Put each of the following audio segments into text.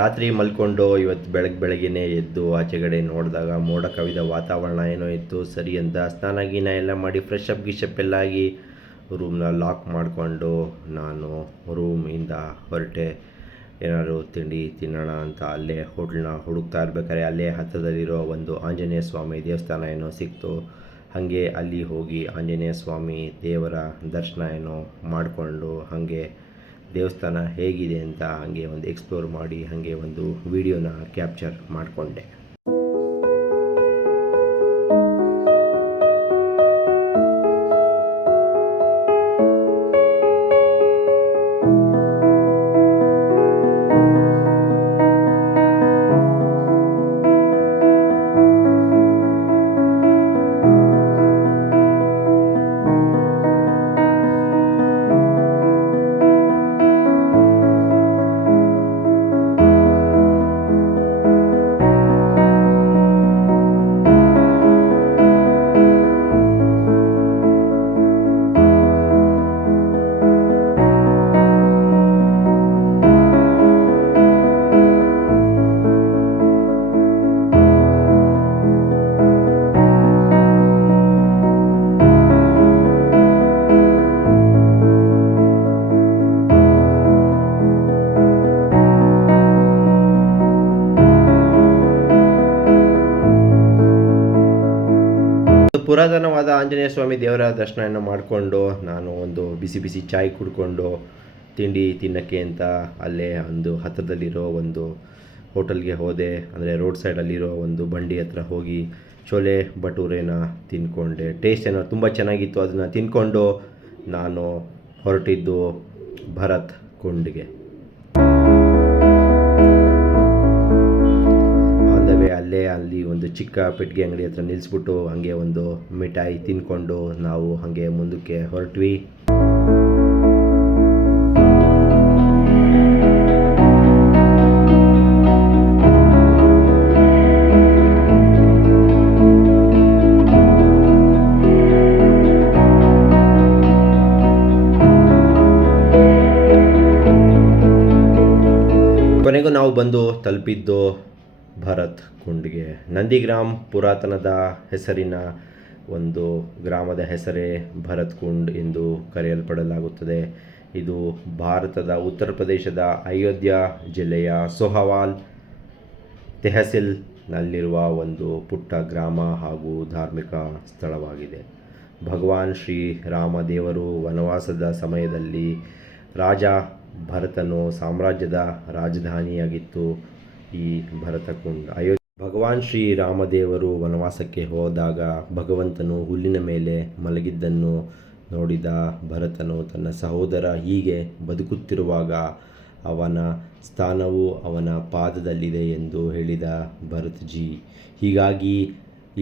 ರಾತ್ರಿ ಮಲ್ಕೊಂಡು ಇವತ್ತು ಬೆಳಗ್ಗೆನೇ ಎದ್ದು ಆಚೆಗಡೆ ನೋಡಿದಾಗ ಮೋಡ ಕವಿದ ವಾತಾವರಣ ಏನೋ ಇತ್ತು. ಸರಿ ಅಂತ ಸ್ನಾನ ಗೀನ ಎಲ್ಲ ಮಾಡಿ ಫ್ರೆಶ್ ಅಪ್ ಎಲ್ಲ ಆಗಿ ರೂಮ್ನ ಲಾಕ್ ಮಾಡಿಕೊಂಡು ನಾನು ರೂಮಿಂದ ಹೊರಟೆ. ಏನಾದ್ರು ತಿಂಡಿ ತಿನ್ನೋಣ ಅಂತ ಅಲ್ಲೇ ಹೋಟ್ಲನ್ನ ಹುಡುಕ್ತಾ ಇರ್ಬೇಕಾದ್ರೆ ಅಲ್ಲೇ ಹತ್ತಿರದಲ್ಲಿರೋ ಒಂದು ಆಂಜನೇಯ ಸ್ವಾಮಿ ದೇವಸ್ಥಾನ ಏನೋ ಸಿಕ್ತು. ಹಾಗೆ ಅಲ್ಲಿ ಹೋಗಿ ಆಂಜನೇಯ ಸ್ವಾಮಿ ದೇವರ ದರ್ಶನ ಏನೋ ಮಾಡಿಕೊಂಡು ಹಾಗೆ ದೇವಸ್ಥಾನ ಹೇಗಿದೆ ಅಂತ ಹಾಗೆ ಒಂದು ಎಕ್ಸ್ಪ್ಲೋರ್ ಮಾಡಿ ಹಾಗೆ ಒಂದು ವಿಡಿಯೋನ ಕ್ಯಾಪ್ಚರ್ ಮಾಡಿಕೊಂಡೆ. ಪುರಾತನವಾದ ಆಂಜನೇಯ ಸ್ವಾಮಿ ದೇವರ ದರ್ಶನವನ್ನು ಮಾಡಿಕೊಂಡು ನಾನು ಒಂದು ಬಿಸಿ ಬಿಸಿ ಚಾಯ್ ಕುಡ್ಕೊಂಡು ತಿಂಡಿ ತಿನ್ನೋಕ್ಕೆ ಅಂತ ಅಲ್ಲೇ ಒಂದು ಹತ್ತಿರದಲ್ಲಿರೋ ಒಂದು ಹೋಟೆಲ್ಗೆ ಹೋದೆ. ಅಂದರೆ ರೋಡ್ ಸೈಡಲ್ಲಿರೋ ಒಂದು ಬಂಡಿ ಹತ್ರ ಹೋಗಿ ಚೋಲೆ ಭಟೂರೆನ ತಿಂದ್ಕೊಂಡೆ. ಟೇಸ್ಟ್ ಏನೋ ತುಂಬ ಚೆನ್ನಾಗಿತ್ತು. ಅದನ್ನು ತಿಂದ್ಕೊಂಡು ನಾನು ಹೊರಟಿದ್ದು ಭರತ್ ಕುಂಡ್ಗೆ. ಅಲ್ಲಿ ಒಂದು ಚಿಕ್ಕ ಪೆಟ್ಟಿಗೆ ಅಂಗಡಿ ಹತ್ರ ನಿಲ್ಲಿಸ್ಬಿಟ್ಟು ಹಾಗೆ ಒಂದು ಮಿಠಾಯಿ ತಿಂದ್ಕೊಂಡು ನಾವು ಹಾಗೆ ಮುಂದಕ್ಕೆ ಹೊರಟ್ವಿ. ಕೊನೆಗೂ ನಾವು ಬಂದು ತಲುಪಿದ್ದು ಭರತ್ ಕುಂಡ್ಗೆ. ನಂದಿಗ್ರಾಮ್ ಪುರಾತನದ ಹೆಸರಿನ ಒಂದು ಗ್ರಾಮದ ಹೆಸರೇ ಭರತ್ ಕುಂಡ್ ಎಂದು ಕರೆಯಲ್ಪಡಲಾಗುತ್ತದೆ. ಇದು ಭಾರತದ ಉತ್ತರ ಪ್ರದೇಶದ ಅಯೋಧ್ಯ ಜಿಲ್ಲೆಯ ಸೊಹವಾಲ್ ತೆಹಸಿಲ್ನಲ್ಲಿರುವ ಒಂದು ಪುಟ್ಟ ಗ್ರಾಮ ಹಾಗೂ ಧಾರ್ಮಿಕ ಸ್ಥಳವಾಗಿದೆ. ಭಗವಾನ್ ಶ್ರೀ ರಾಮದೇವರು ವನವಾಸದ ಸಮಯದಲ್ಲಿ ರಾಜ ಭರತನು ಸಾಮ್ರಾಜ್ಯದ ರಾಜಧಾನಿಯಾಗಿತ್ತು ಈ ಭರತಕುಂಡ್. ಭಗವಾನ್ ಶ್ರೀ ರಾಮದೇವರು ವನವಾಸಕ್ಕೆ ಹೋದಾಗ ಭಗವಂತನು ಹುಲ್ಲಿನ ಮೇಲೆ ಮಲಗಿದ್ದನ್ನು ನೋಡಿದ ಭರತನು ತನ್ನ ಸಹೋದರ ಹೀಗೆ ಬದುಕುತ್ತಿರುವಾಗ ಅವನ ಸ್ಥಾನವು ಅವನ ಪಾದದಲ್ಲಿದೆ ಎಂದು ಹೇಳಿದ ಭರತ್ಜಿ. ಹೀಗಾಗಿ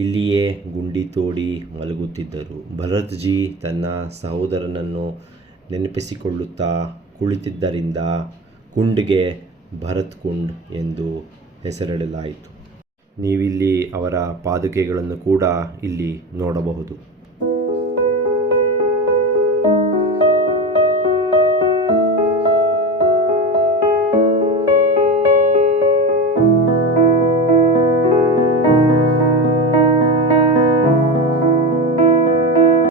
ಇಲ್ಲಿಯೇ ಗುಂಡಿ ತೋಡಿ ಮಲಗುತ್ತಿದ್ದರು. ಭರತ್ಜಿ ತನ್ನ ಸಹೋದರನನ್ನು ನೆನಪಿಸಿಕೊಳ್ಳುತ್ತಾ ಕುಳಿತಿದ್ದರಿಂದ ಕುಂಡ್ಗೆ ಭರತ್ ಕುಂಡ್ ಎಂದು ಹೆಸರಿಡಲಾಯಿತು. ನೀವಿಲ್ಲಿ ಅವರ ಪಾದುಕೆಗಳನ್ನು ಕೂಡ ಇಲ್ಲಿ ನೋಡಬಹುದು.